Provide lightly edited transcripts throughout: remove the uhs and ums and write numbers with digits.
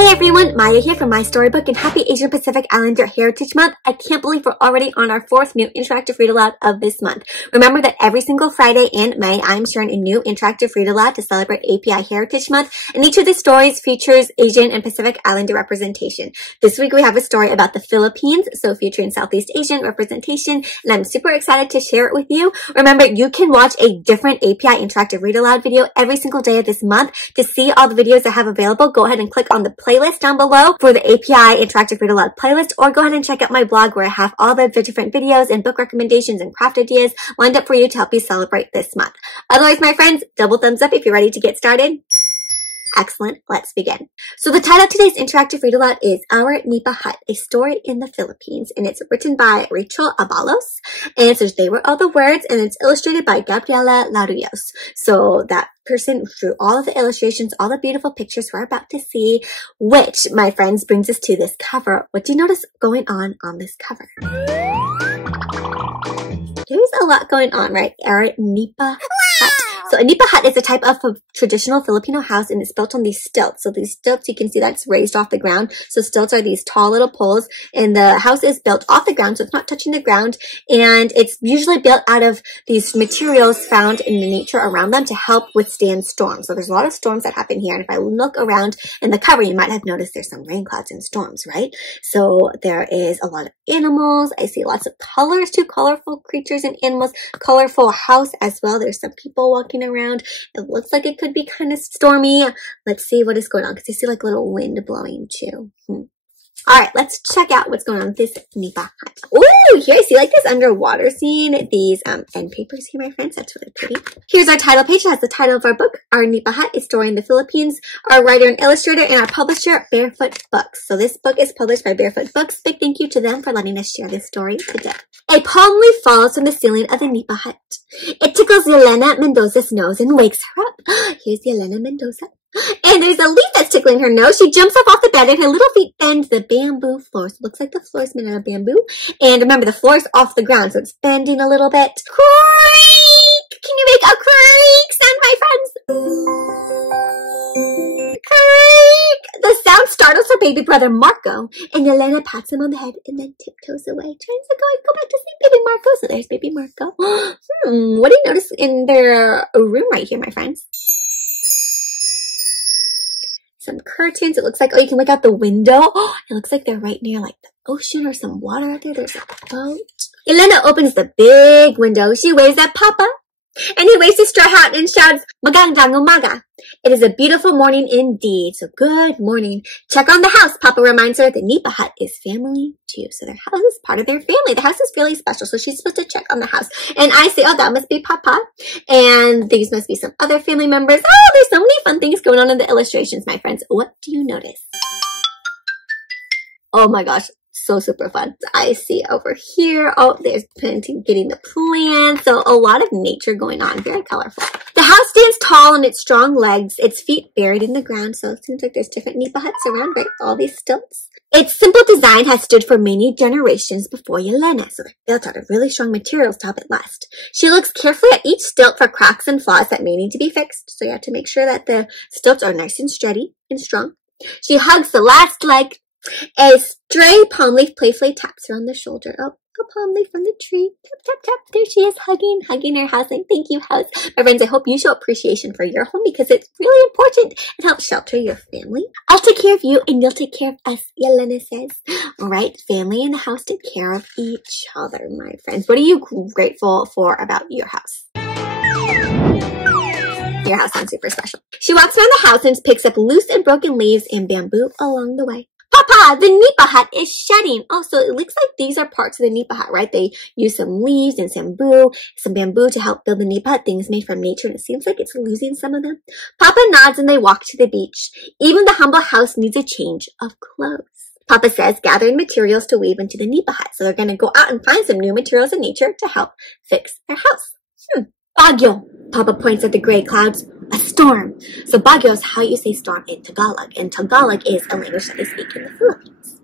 Hey everyone, Maya here from MaiStoryBook and happy Asian Pacific Islander Heritage Month. I can't believe we're already on our 4th new interactive read aloud of this month. Remember that every single Friday in May, I'm sharing a new interactive read aloud to celebrate API Heritage Month, and each of the stories features Asian and Pacific Islander representation. This week we have a story about the Philippines, so featuring Southeast Asian representation, and I'm super excited to share it with you. Remember, you can watch a different API interactive read aloud video every single day of this month. To see all the videos I have available, go ahead and click on the playlist down below for the API Interactive Read Aloud playlist, or go ahead and check out my blog where I have all the different videos and book recommendations and craft ideas lined up for you to help you celebrate this month. Otherwise, my friends, double thumbs up if you're ready to get started. Excellent. Let's begin. So the title of today's interactive read aloud is Our Nipa Hut, a story in the Philippines, and it's written by Rachell Abalos, and it says they were all the words, and it's illustrated by Gabriela Larios. So that person drew all of the illustrations, all the beautiful pictures we're about to see, which, my friends, brings us to this cover. What do you notice going on this cover? There's a lot going on, right? Our Nipa Hut. So a Nipa hut is a type of traditional Filipino house, and it's built on these stilts. So these stilts, you can see that's raised off the ground. So stilts are these tall little poles, and the house is built off the ground, so it's not touching the ground. And it's usually built out of these materials found in the nature around them to help withstand storms. So there's a lot of storms that happen here. And if I look around in the cover, you might have noticed there's some rain clouds and storms, right? So there is a lot of animals. I see lots of colors too, colorful creatures and animals, colorful house as well. There's some people walking around. It looks like it could be kind of stormy. Let's see what is going on, because you see like little wind blowing too. All right, let's check out what's going on with this Nipa hut. Ooh, here I see like this underwater scene. These end papers here, my friends. That's really pretty. Here's our title page. It has the title of our book, Our Nipa Hut, a story in the Philippines. Our writer and illustrator and our publisher, Barefoot Books. So this book is published by Barefoot Books. Big thank you to them for letting us share this story today. A palm leaf falls from the ceiling of the Nipa hut. It tickles Yelena Mendoza's nose and wakes her up. Here's Yelena Mendoza. And there's a leaf that's tickling her nose. She jumps up off the bed and her little feet bend the bamboo floor. So it looks like the floor is made out of bamboo. And remember, the floor is off the ground, so it's bending a little bit. Creak! Can you make a creak sound, my friends? Creak! The sound startles her baby brother, Marco. And Yelena pats him on the head and then tiptoes away, trying to go back to sleep, baby Marco. So there's baby Marco. What do you notice in their room right here, my friends? Some curtains. It looks like, oh, you can look out the window. Oh, it looks like they're right near like the ocean or some water out there. There's a boat. Elena opens the big window. She waves at Papa, and he waves his straw hat and shouts, Magandang umaga. It is a beautiful morning indeed. So good morning. Check on the house. Papa reminds her the Nipa hut is family too. So their house is part of their family. The house is really special. So she's supposed to check on the house. And I say, oh, that must be Papa. And these must be some other family members. Oh, there's so many fun things going on in the illustrations, my friends. What do you notice? Oh my gosh. So super fun. I see over here. Oh, there's planting, getting the plants. So a lot of nature going on. Very colorful. The house stands tall on its strong legs, its feet buried in the ground. So it seems like there's different Nipa huts around, right? All these stilts. Its simple design has stood for many generations before Yelena. So they're built out of really strong materials to help it last. She looks carefully at each stilt for cracks and flaws that may need to be fixed. So you have to make sure that the stilts are nice and steady and strong. She hugs the last leg. A stray palm leaf playfully taps her on the shoulder. Oh, a palm leaf from the tree. Tap, tap, tap. There she is, hugging her house. Like, thank you, house. My friends, I hope you show appreciation for your home because it's really important. It helps shelter your family. I'll take care of you and you'll take care of us, Yelena says. All right, family in the house take care of each other, my friends. What are you grateful for about your house? Your house sounds super special. She walks around the house and picks up loose and broken leaves and bamboo along the way. Papa, the Nipa hut is shedding. Oh, so it looks like these are parts of the Nipa hut, right? They use some leaves and some bamboo to help build the Nipa hut, things made from nature, and it seems like it's losing some of them. Papa nods and they walk to the beach. Even the humble house needs a change of clothes. Papa says, gathering materials to weave into the Nipa hut. So they're going to go out and find some new materials in nature to help fix their house. Bagyo. Papa points at the gray clouds. A storm. So Bagyo is how you say storm in Tagalog, and Tagalog is a language that they speak in the Philippines.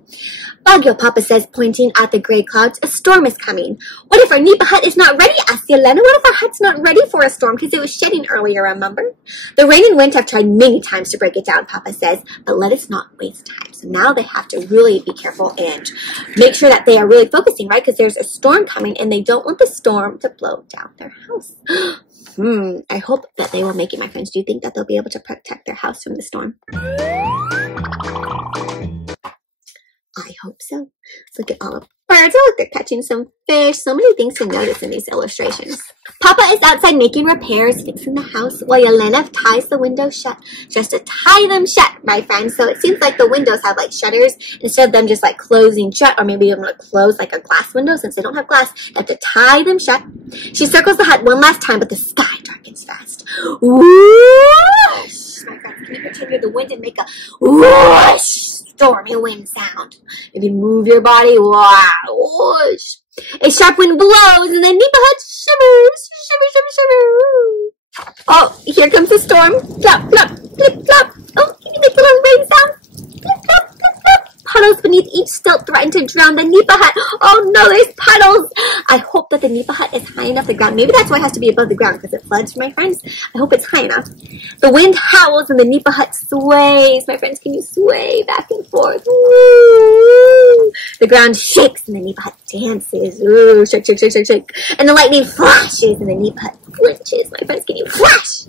Bagyo, Papa says, pointing at the gray clouds. A storm is coming. What if our Nipa hut is not ready? Asked Yelena. What if our hut's not ready for a storm because it was shedding earlier, remember? The rain and wind have tried many times to break it down, Papa says, but let us not waste time. So now they have to really be careful and make sure that they are really focusing, right? Because there's a storm coming and they don't want the storm to blow down their house. I hope that they will make it, my friends. Do you think that they'll be able to protect their house from the storm? I hope so. Let's look at all the birds. Oh, look, they're catching some fish. So many things to notice in these illustrations. Papa is outside making repairs, fixing the house, while Yelena ties the windows shut. Just to tie them shut, my friends. So it seems like the windows have like shutters instead of them just like closing shut, or maybe I'm going to close like a glass window since they don't have glass. They have to tie them shut. She circles the hut one last time, but the sky darkens fast. Whoosh! My friends, can you pretend you're the wind and make a whoosh? Stormy wind sound. If you move your body, wow, whoosh. A sharp wind blows and the Nipa hut shivers. Shiver, shiver, shiver. Oh, here comes the storm. Flop, flop, flip, flop. Oh, can you make a little rain sound? Flip, flop, flip, flop. Puddles beneath each stilt threaten to drown the Nipa hut. Oh no, there's puddles. I hope that the Nipa hut is high enough the ground. Maybe that's why it has to be above the ground because it floods, my friends. I hope it's high enough. The wind howls and the Nipa hut sways. My friends, can you sway back and forth? Woo! The ground shakes and the Nipa hut dances. Ooh, shake, shake, shake, shake, shake. And the lightning flashes and the Nipa hut flinches. My friends, can you flash?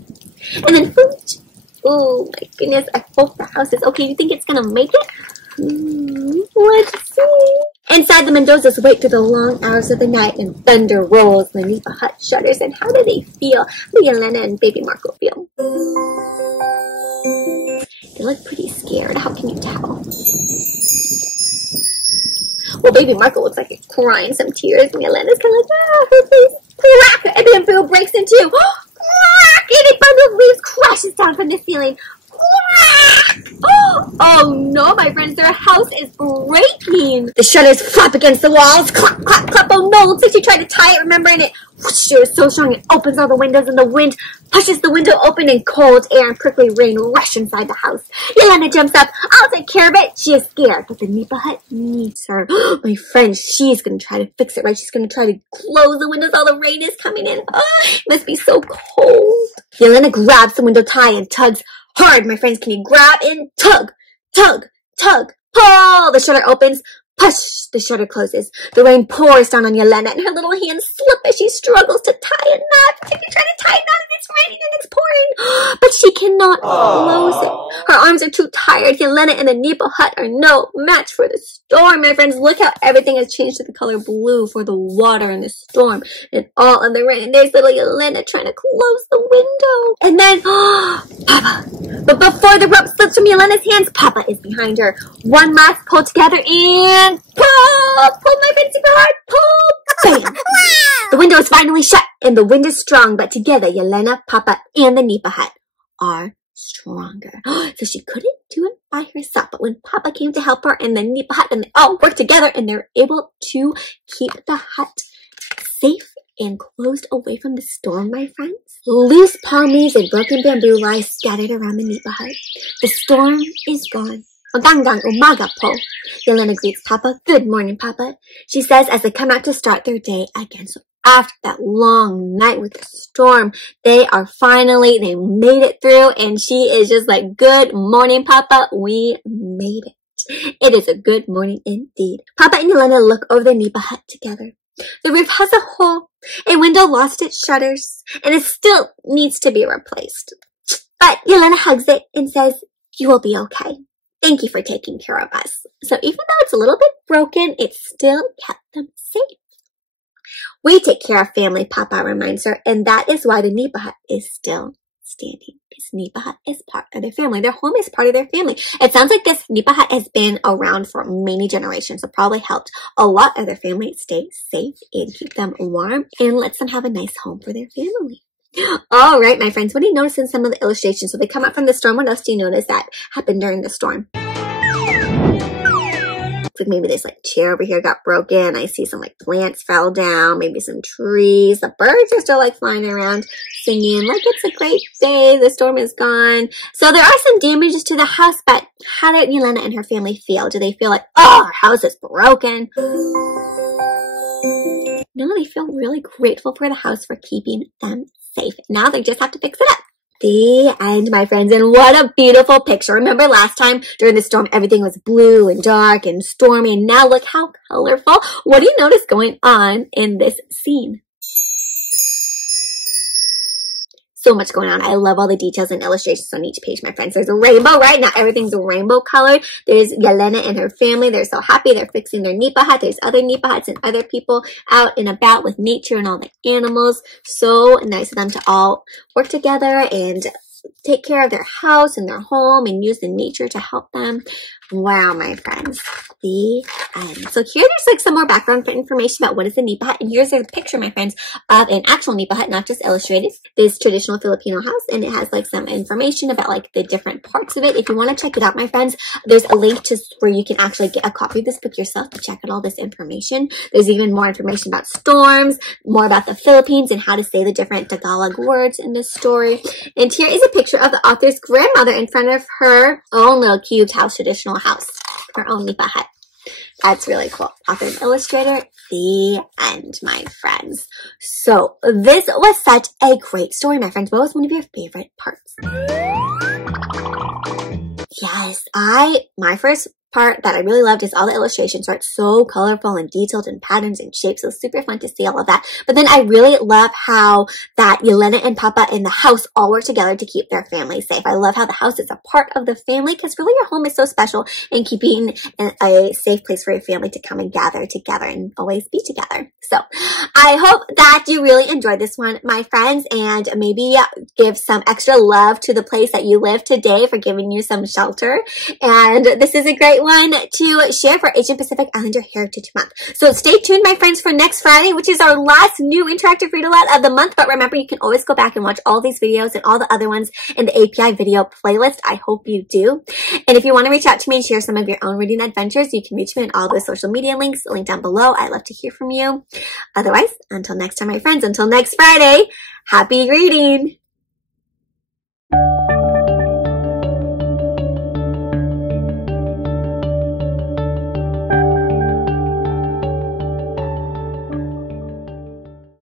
And then flinch. Oh my goodness, I hope the house is okay. You think it's gonna make it? Let's see. Inside, the Mendozas wait through the long hours of the night and thunder rolls. The Nipa hut shudders. And how do they feel? How do Yelena and baby Marco feel? They look pretty scared. How can you tell? Well, baby Marco looks like he's crying some tears, and Yelena's kind of like, her face crack, and then Boo breaks in two. Crack! And a bundle of leaves crashes down from the ceiling. Oh no, my friends, their house is breaking. The shutters flap against the walls. Clap, clap, clap. Oh no, looks like she tried to tie it, remember? And it was so strong it opens all the windows and the wind pushes the window open and cold air and prickly rain rush inside the house. Yelena jumps up. I'll take care of it. She is scared, but the Nipa hut needs her. My friend, she's going to try to fix it, right? She's going to try to close the windows. All the rain is coming in. Oh, it must be so cold. Yelena grabs the window tie and tugs hard. My friends, can you grab and tug, tug, tug, pull? The shutter opens. Push! The shutter closes. The rain pours down on Yelena, and her little hands slip as she struggles to tie a knot. If you try to tie a knot, and it's raining and it's pouring, but she cannot close it. Her arms are too tired. Yelena and the Nipa hut are no match for the storm. My friends, look how everything has changed to the color blue for the water and the storm and all of the rain. And there's little Yelena trying to close the window. And then, Papa. But before the rope slips from Yelena's hands, Papa is behind her. One last pull together and pull! Pull, my friend, super hard. Pull! Bam! The window is finally shut and the wind is strong, but together Yelena, Papa, and the Nipa hut are stronger. So she couldn't do it by herself, but when Papa came to help her and the Nipa hut, and they all worked together and they're able to keep the hut safe and closed away from the storm, my friends. Loose palm leaves and broken bamboo lie scattered around the Nipa hut. The storm is gone. Magandang umaga po. Yelena greets Papa. Good morning, Papa, she says as they come out to start their day again. So after that long night with the storm, they made it through, and she is just like, good morning, Papa. We made it. It is a good morning indeed. Papa and Yelena look over the Nipa hut together. The roof has a hole. A window lost its shutters, and it still needs to be replaced. But Yelena hugs it and says, you will be okay. Thank you for taking care of us. So even though it's a little bit broken, it still kept them safe. We take care of family, Papa reminds her, and that is why the Nipa hut is still standing. This Nipa hut is part of their family. Their home is part of their family. It sounds like this Nipa hut has been around for many generations, so probably helped a lot of their family stay safe and keep them warm and lets them have a nice home for their family. All right, my friends, what do you notice in some of the illustrations? So they come up from the storm. What else do you notice that happened during the storm? Looks like maybe this like chair over here got broken. I see some like plants fell down, maybe some trees. The birds are still like flying around, singing like it's a great day. The storm is gone. So there are some damages to the house, but how did Yelena and her family feel? Do they feel like, oh, our house is broken? No, they feel really grateful for the house for keeping them safe. Now they just have to fix it up. The end, my friends, and what a beautiful picture. Remember last time during the storm, everything was blue and dark and stormy, and now look how colorful. What do you notice going on in this scene? So much going on. I love all the details and illustrations on each page, my friends. There's a rainbow, right? Now everything's rainbow colored. There's Yelena and her family. They're so happy. They're fixing their Nipa hut. There's other Nipa huts and other people out and about with nature and all the animals. So nice of them to all work together and take care of their house and their home and use the nature to help them. Wow, my friends. The end. So here there's like some more background information about what is a Nipa hut. And here's a picture, my friends, of an actual Nipa hut, not just illustrated. This traditional Filipino house, and it has like some information about like the different parts of it. If you want to check it out, my friends, there's a link to where you can actually get a copy of this book yourself to check out all this information. There's even more information about storms, more about the Philippines and how to say the different Tagalog words in this story. And here is a picture of the author's grandmother in front of her own little cubed house, traditional house, her own Nipa hut. That's really cool. Author and illustrator, the end, my friends. So this was such a great story, my friends. What was one of your favorite parts? Yes, my first part that I really loved is all the illustrations, right? So colorful and detailed and patterns and shapes. So super fun to see all of that. But then I really love how that Yelena and Papa in the house all work together to keep their family safe. I love how the house is a part of the family because really your home is so special in keeping a safe place for your family to come and gather together and always be together. So I hope that you really enjoyed this one, my friends, and maybe give some extra love to the place that you live today for giving you some shelter. And this is a great one to share for Asian Pacific Islander Heritage Month. So stay tuned, my friends, for next Friday, which is our last new interactive read aloud of the month. But remember, you can always go back and watch all these videos and all the other ones in the API video playlist. I hope you do. And if you want to reach out to me and share some of your own reading adventures, you can reach me in all the social media links linked down below. I'd love to hear from you. Otherwise, until next time, my friends, until next Friday, happy reading!